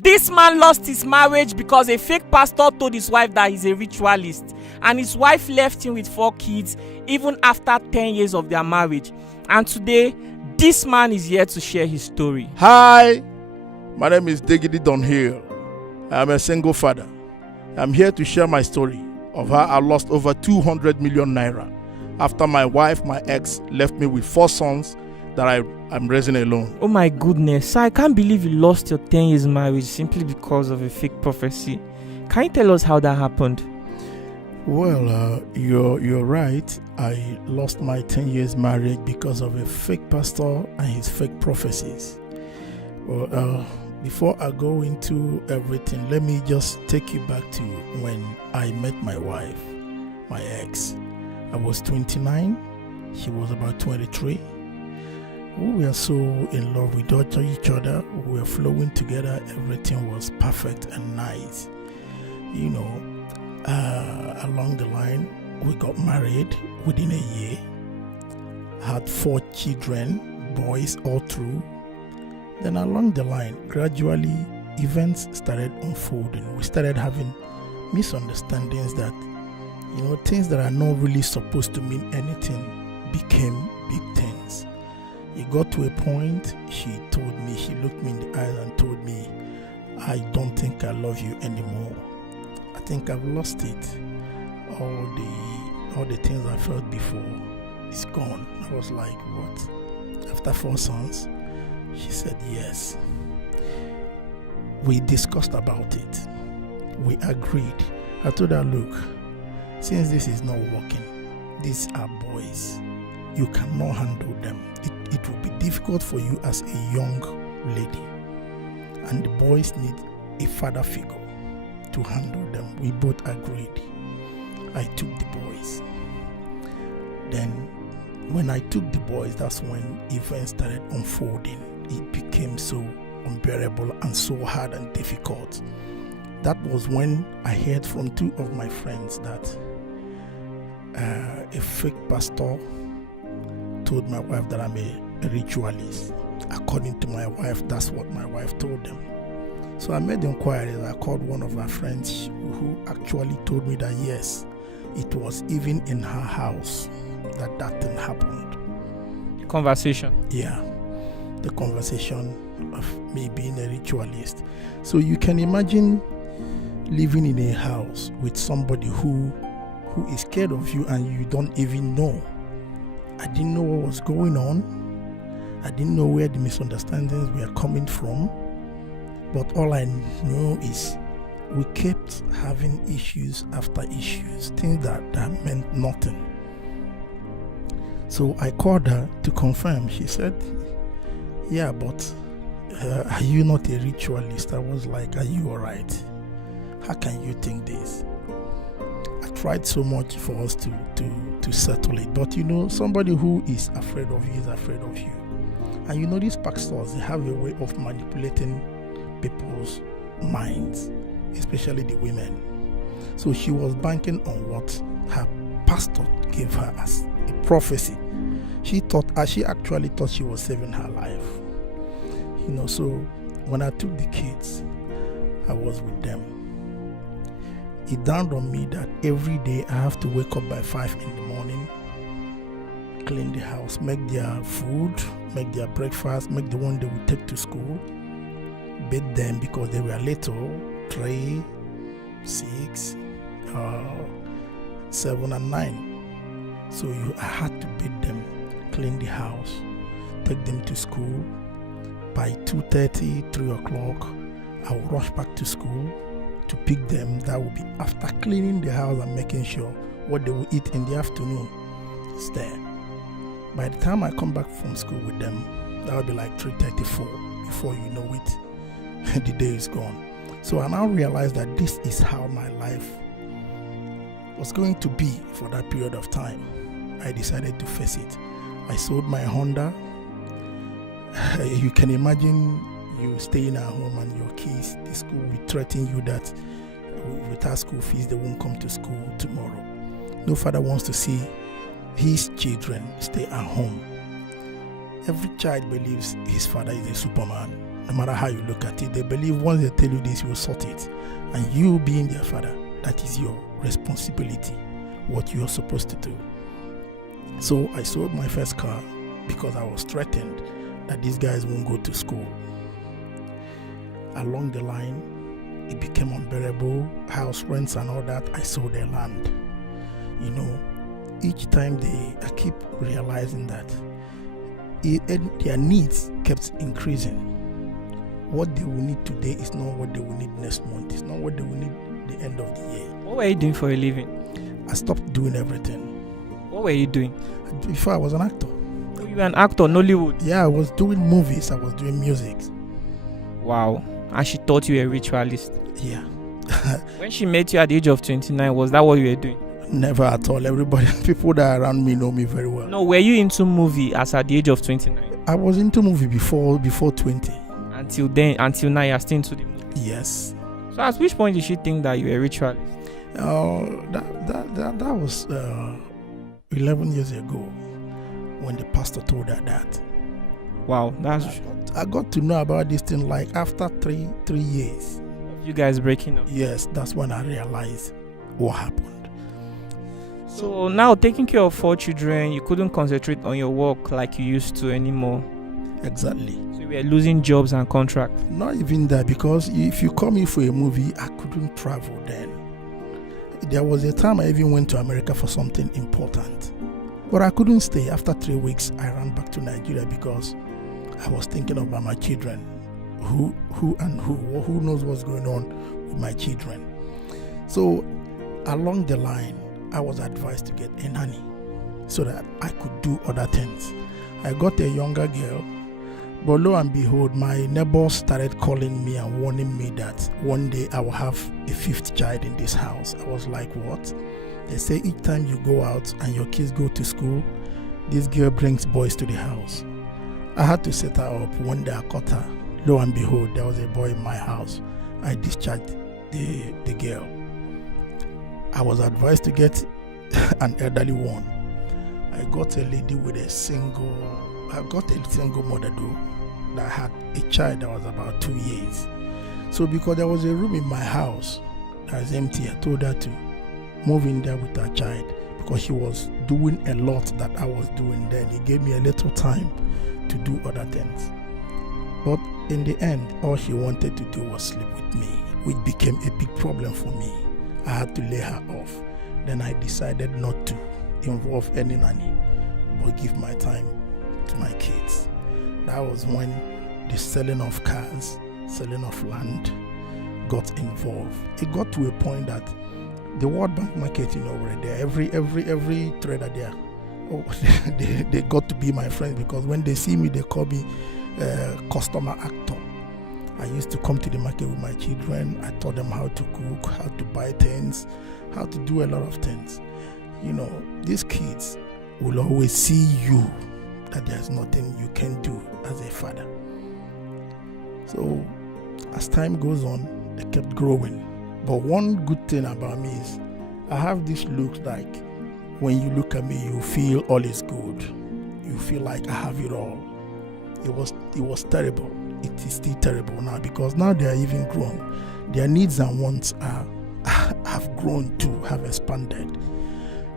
This man lost his marriage because a fake pastor told his wife that he's a ritualist, and his wife left him with 4 kids even after 10 years of their marriage. And today, this man is here to share his story. Hi, my name is Degidi Donhill. I am a single father. I'm here to share my story of how I lost over 200 million naira after my wife, my ex, left me with 4 sons that I'm raising alone. Oh my goodness, sir, I can't believe you lost your 10 years marriage simply because of a fake prophecy. Can you tell us how that happened? Well, you're right. I lost my 10 years marriage because of a fake pastor and his fake prophecies. Well, before I go into everything, let me just take you back to when I met my wife, my ex. I was 29, she was about 23. We were so in love with each other. We were flowing together. Everything was perfect and nice. You know, along the line, we got married within a year. Had 4 children, boys all through. Then along the line, gradually, events started unfolding. We started having misunderstandings that, things that are not really supposed to mean anything became big things. It got to a point, she looked me in the eyes and told me, I don't think I love you anymore. I think I've lost it. All the things I felt before is gone. I was like, what? After 4 sons? She said yes. We discussed about it. We agreed. I told her, look, since this is not working, these are boys. You cannot handle them. It will be difficult for you as a young lady. And the boys need a father figure to handle them. We both agreed. I took the boys. Then, when I took the boys, that's when events started unfolding. It became so unbearable and so hard and difficult. That was when I heard from 2 of my friends that a fake pastor told my wife that I'm a ritualist. According to my wife, that's what my wife told them. So I made inquiries. I called one of my friends who actually told me that yes, it was even in her house that thing happened. Conversation. Yeah, the conversation of me being a ritualist. So you can imagine living in a house with somebody who is scared of you and you don't even know. I didn't know what was going on. I didn't know where the misunderstandings were coming from. But all I know is we kept having issues after issues, things that meant nothing. So I called her to confirm. She said, yeah, but are you not a ritualist? I was like, are you all right? How can you think this? I tried so much for us to settle it. But somebody who is afraid of you is afraid of you. And these pastors, they have a way of manipulating people's minds, especially the women. So she was banking on what her pastor gave her as a prophecy. She actually thought she was saving her life. So when I took the kids, I was with them. It dawned on me that every day I have to wake up by 5 in the morning, clean the house, make their food, make their breakfast, make the one they would take to school, bathe them because they were little, 3, 6, 7 and 9. So I had to bathe them, clean the house, take them to school. By 2:30, 3 o'clock, I would rush back to school to pick them. That would be after cleaning the house and making sure what they will eat in the afternoon is there. By the time I come back from school with them, that would be like 3:34. Before you know it, the day is gone. So I now realized that this is how my life was going to be for that period of time. I decided to face it. I sold my Honda. You can imagine you staying at home and your kids, the school will threaten you that without school fees, they won't come to school tomorrow. No father wants to see his children stay at home. Every child believes his father is a Superman. no matter how you look at it. They believe once they tell you this, you will sort it. And you being their father, that is your responsibility, what you're supposed to do. So I sold my first car because I was threatened that these guys won't go to school. Along the line, it became unbearable, house rents and all that. I sold their land. You know, each time I keep realizing that their needs kept increasing. What they will need today is not what they will need next month. It's not what they will need the end of the year. What were you doing for a living? I stopped doing everything. What were you doing? Before I was an actor. You were an actor, Nollywood? Yeah, I was doing movies. I was doing music. Wow. And she thought you were a ritualist? Yeah. When she met you at the age of 29, was that what you were doing? Never at all. Everybody, people that are around me know me very well. No, were you into movie as at the age of 29? I was into movie before 20. Until then, until now, you're still into the movie? Yes. So at which point did she think that you were a ritualist? That was 11 years ago when the pastor told her that. Wow, I got to know about this thing like after three years. You guys breaking up? Yes, that's when I realized what happened. So now, taking care of 4 children, you couldn't concentrate on your work like you used to anymore. Exactly. So you were losing jobs and contracts. Not even that, because if you call me for a movie, I couldn't travel then. There was a time I even went to America for something important, but I couldn't stay. After 3 weeks, I ran back to Nigeria because I was thinking about my children. Who knows what's going on with my children? So along the line, I was advised to get a nanny so that I could do other things. I got a younger girl, but lo and behold, my neighbors started calling me and warning me that one day I will have a 5th child in this house. I was like, what? They say each time you go out and your kids go to school, this girl brings boys to the house. I had to set her up. One day I caught her. Lo and behold, there was a boy in my house. I discharged the girl. I was advised to get an elderly one. I got a lady with a single mother though, that had a child that was about 2 years. So because there was a room in my house that was empty, I told her to move in there with her child because she was doing a lot that I was doing then. It gave me a little time to do other things. But in the end, all she wanted to do was sleep with me, which became a big problem for me. I had to lay her off. Then I decided not to involve any nanny, but give my time to my kids. That was when the selling of cars, selling of land got involved. It got to a point that the World Bank market, were there. Every trader there, they got to be my friends because when they see me, they call me customer actor. I used to come to the market with my children. I taught them how to cook, how to buy things, how to do a lot of things. These kids will always see you, that there's nothing you can do as a father. So as time goes on, they kept growing. But one good thing about me is I have this look like when you look at me, you feel all is good. You feel like I have it all. It was terrible. It is still terrible now because now they are even grown. Their needs and wants have grown too, have expanded.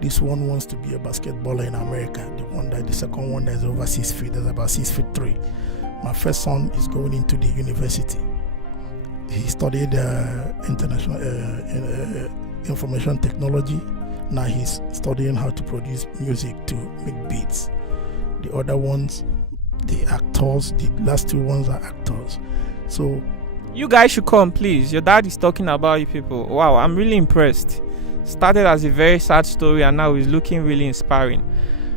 This one wants to be a basketballer in America. The second one that is over 6 feet, that's about 6'3". My first son is going into the university. He studied international information technology. Now he's studying how to produce music to make beats. The other ones, the actors, the last 2 ones are actors. So you guys should come, please. Your dad is talking about you people. Wow, I'm really impressed. Started as a very sad story and now is looking really inspiring.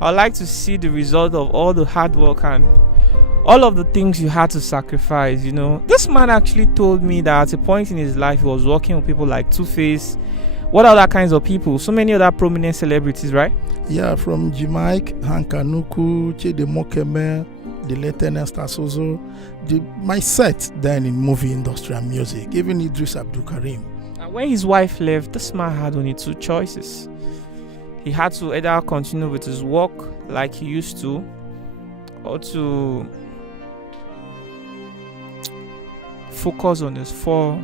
I'd like to see the result of all the hard work and all of the things you had to sacrifice. This man actually told me that at a point in his life he was working with people like Two-Face. What other kinds of people? So many other prominent celebrities, right? Yeah, from Jimike, Hank Anuku, Chidi Mokeme, the late Ernest Asozo, my set then in movie industry and music, even Idris Abdul Karim. And when his wife left, this man had only 2 choices. He had to either continue with his work like he used to, or to focus on his 4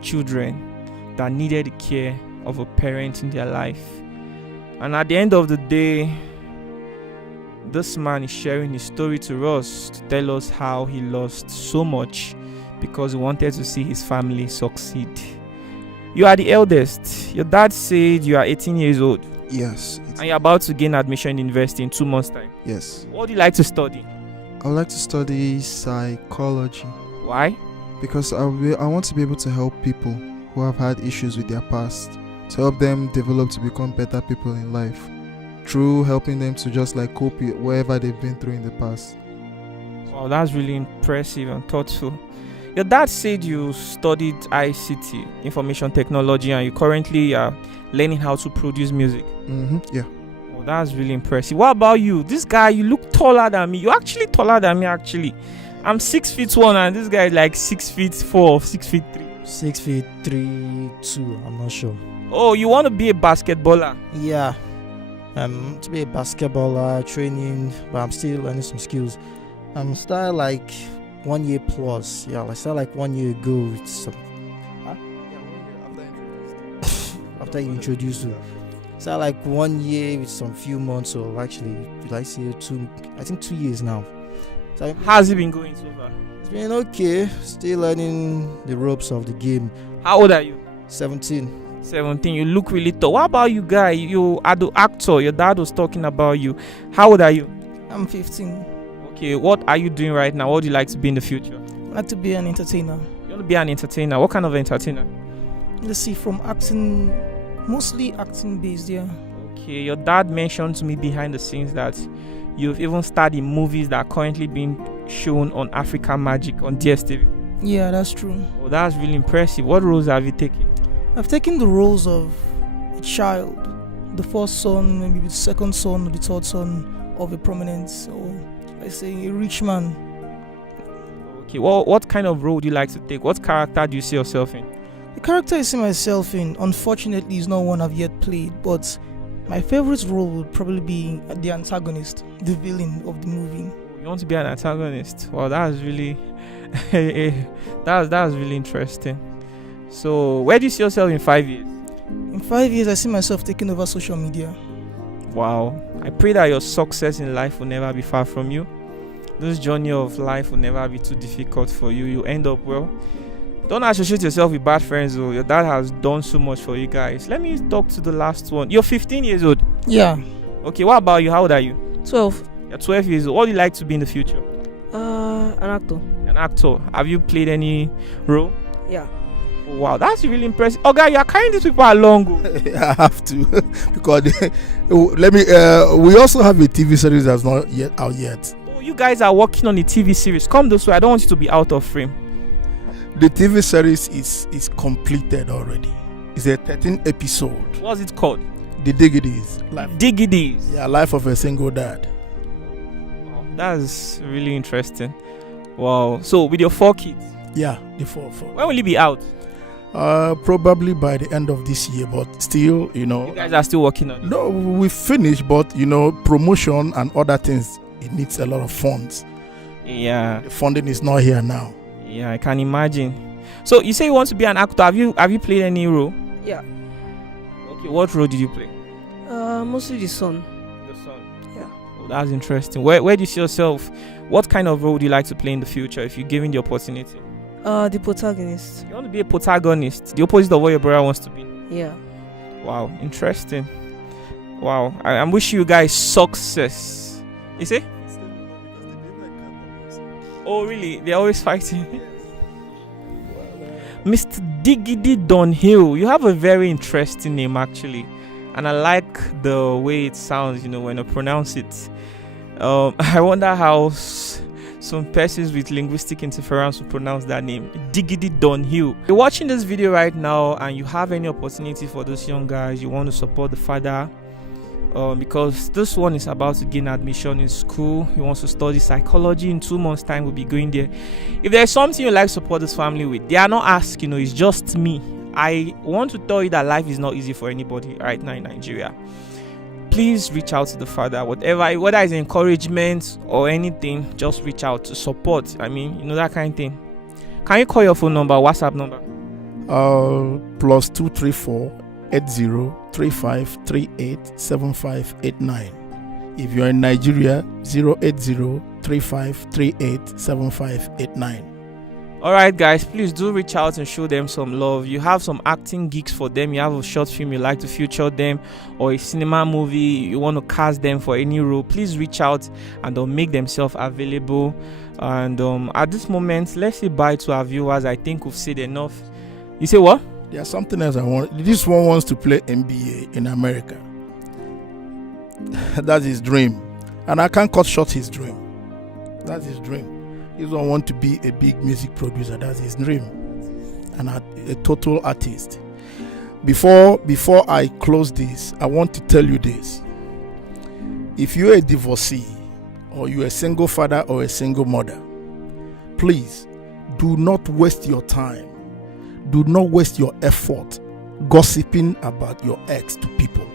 children that needed the care of a parent in their life. And at the end of the day, this man is sharing his story to us to tell us how he lost so much because he wanted to see his family succeed. You are the eldest. Your dad said you are 18 years old. Yes. And you're about to gain admission in university in 2 months' time. Yes. What do you like to study? I would like to study psychology Why? because I want to be able to help people who have had issues with their past, to help them develop to become better people in life through helping them to just like cope with whatever they've been through in the past. Wow, that's really impressive and thoughtful. Your dad said you studied ICT, information technology, and you currently are learning how to produce music. Yeah. Oh, that's really impressive. What about you? This guy, you look taller than me. You're actually taller than me, actually. I'm 6'1", and this guy is like 6'4" or 6'3". 6'3", I'm not sure. Oh, you want to be a basketballer? Yeah. To be a basketballer, training, but I'm still learning some skills. I'm still like 1 year plus. Yeah, I started like 1 year ago with some. After you introduced to. So like 1 year with some few months, or actually, I say 2 years now. So How's it been going so far? it's been okay. Still learning the ropes of the game. How old are you? 17. 17. You look really tall. What about you, guy? You are the actor. Your dad was talking about you. How old are you? I'm 15. Okay, what are you doing right now? What do you like to be in the future? I like to be an entertainer. You want to be an entertainer. What kind of entertainer? Let's see, from acting, mostly acting based, yeah. Okay, your dad mentioned to me behind the scenes that you've even starred in movies that are currently being shown on Africa Magic on DSTV. Yeah, that's true. Oh, that's really impressive. What roles have you taken? I've taken the roles of a child, the first son, maybe the second son or the third son of a prominent, or I say a rich man. Okay, well, what kind of role do you like to take? What character do you see yourself in? The character I see myself in, unfortunately, is not one I've yet played, but my favorite role would probably be the antagonist, the villain of the movie. You want to be an antagonist? Wow, that's really that's really interesting. So, where do you see yourself in 5 years? In 5 years, I see myself taking over social media. Wow. I pray that your success in life will never be far from you. This journey of life will never be too difficult for you. You end up well. Don't associate yourself with bad friends, though. Your dad has done so much for you guys. Let me talk to the last one. You're 15 years old. Yeah. Okay, what about you? How old are you? 12. You're 12 years old. What do you like to be in the future? An actor. An actor. Have you played any role? Yeah. Wow, that's really impressive. Oh, guy, you are carrying these people along. I have to because let me. We also have a TV series that's not yet out yet. Oh, you guys are working on a TV series. Come this way. I don't want you to be out of frame. The TV series is completed already. It's a 13 episode. What's it called? The Diggities. Diggities. Yeah, life of a single dad. Oh, that's really interesting. Wow. So with your 4 kids, Yeah, the four. when will it be out? Probably by the end of this year, but still, You guys are still working on it. No, we finished, but promotion and other things, it needs a lot of funds. Yeah. The funding is not here now. Yeah, I can imagine. So you say you want to be an actor. Have you played any role? Yeah. Okay, what role did you play? Mostly the son. The son. Yeah. Oh, that's interesting. Where do you see yourself? What kind of role would you like to play in the future if you're given the opportunity? The protagonist. You want to be a protagonist, the opposite of what your brother wants to be. Yeah. Wow, interesting. Wow, I'm wishing you guys success. You see? Oh, really? They're always fighting. Mr. Diggity Dunhill, you have a very interesting name actually, and I like the way it sounds. When I pronounce it. I wonder how some persons with linguistic interference will pronounce that name. Diggity Dunhill. You're watching this video right now, and you have any opportunity for those young guys, you want to support the father. Because this one is about to gain admission in school. He wants to study psychology. In 2 months' time, we'll be going there. If there's something you like to support this family with, they are not asking. It's just me. I want to tell you that life is not easy for anybody right now in Nigeria. Please reach out to the father. Whether it's encouragement or anything, just reach out to support. That kind of thing. Can you call your phone number, WhatsApp number? Plus 234 8035 387589. If you're in Nigeria, 080 35 38 7589. All right, guys, please do reach out and show them some love. You have some acting gigs for them. You have a short film you like to feature them, or a cinema movie you want to cast them for any role. Please reach out and they'll make themselves available. And at this moment, let's say bye to our viewers. I think we've said enough. You say what? There's something else I want. This one wants to play NBA in America. That's his dream, and I can't cut short his dream. That's his dream. He doesn't want to be a big music producer. That's his dream, and a total artist. Before I close this, I want to tell you this. If you're a divorcee, or you're a single father or a single mother, please do not waste your time. Do not waste your effort gossiping about your ex to people.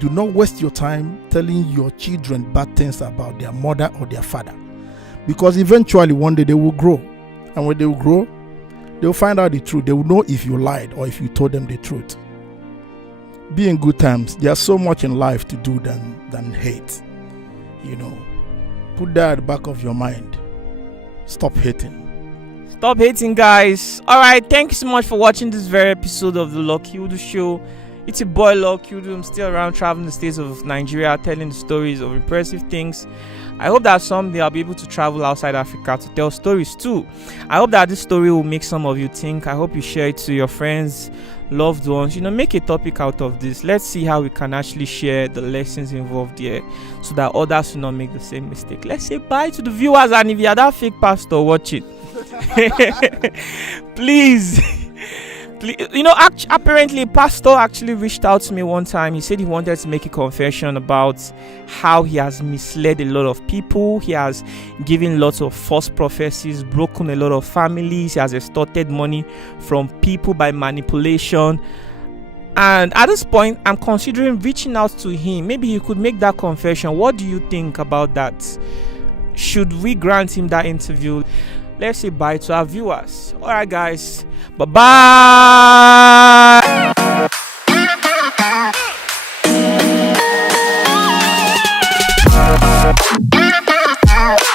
Do not waste your time telling your children bad things about their mother or their father. Because eventually one day they will grow. And when they will grow, they will find out the truth. They will know if you lied or if you told them the truth. Be in good times. There's so much in life to do than hate. Put that at the back of your mind. Stop hating. Stop hating, guys. All right, thank you so much for watching this very episode of the Lucky Udu Show. It's your boy Lucky Udu. I'm still around traveling the states of Nigeria, telling the stories of impressive things. I hope that someday I'll be able to travel outside Africa to tell stories too. I hope that this story will make some of you think. I hope you share it to your friends, loved ones. Make a topic out of this. Let's see how we can actually share the lessons involved here so that others will not make the same mistake. Let's say bye to the viewers, and if you are that fake pastor, watch it. Please. Apparently pastor actually reached out to me one time. He said he wanted to make a confession about how he has misled a lot of people. He has given lots of false prophecies, broken a lot of families. He has extorted money from people by manipulation. And at this point, I'm considering reaching out to him. Maybe he could make that confession. What do you think about that? Should we grant him that interview? Let's say bye to our viewers. All right, guys. Bye-bye.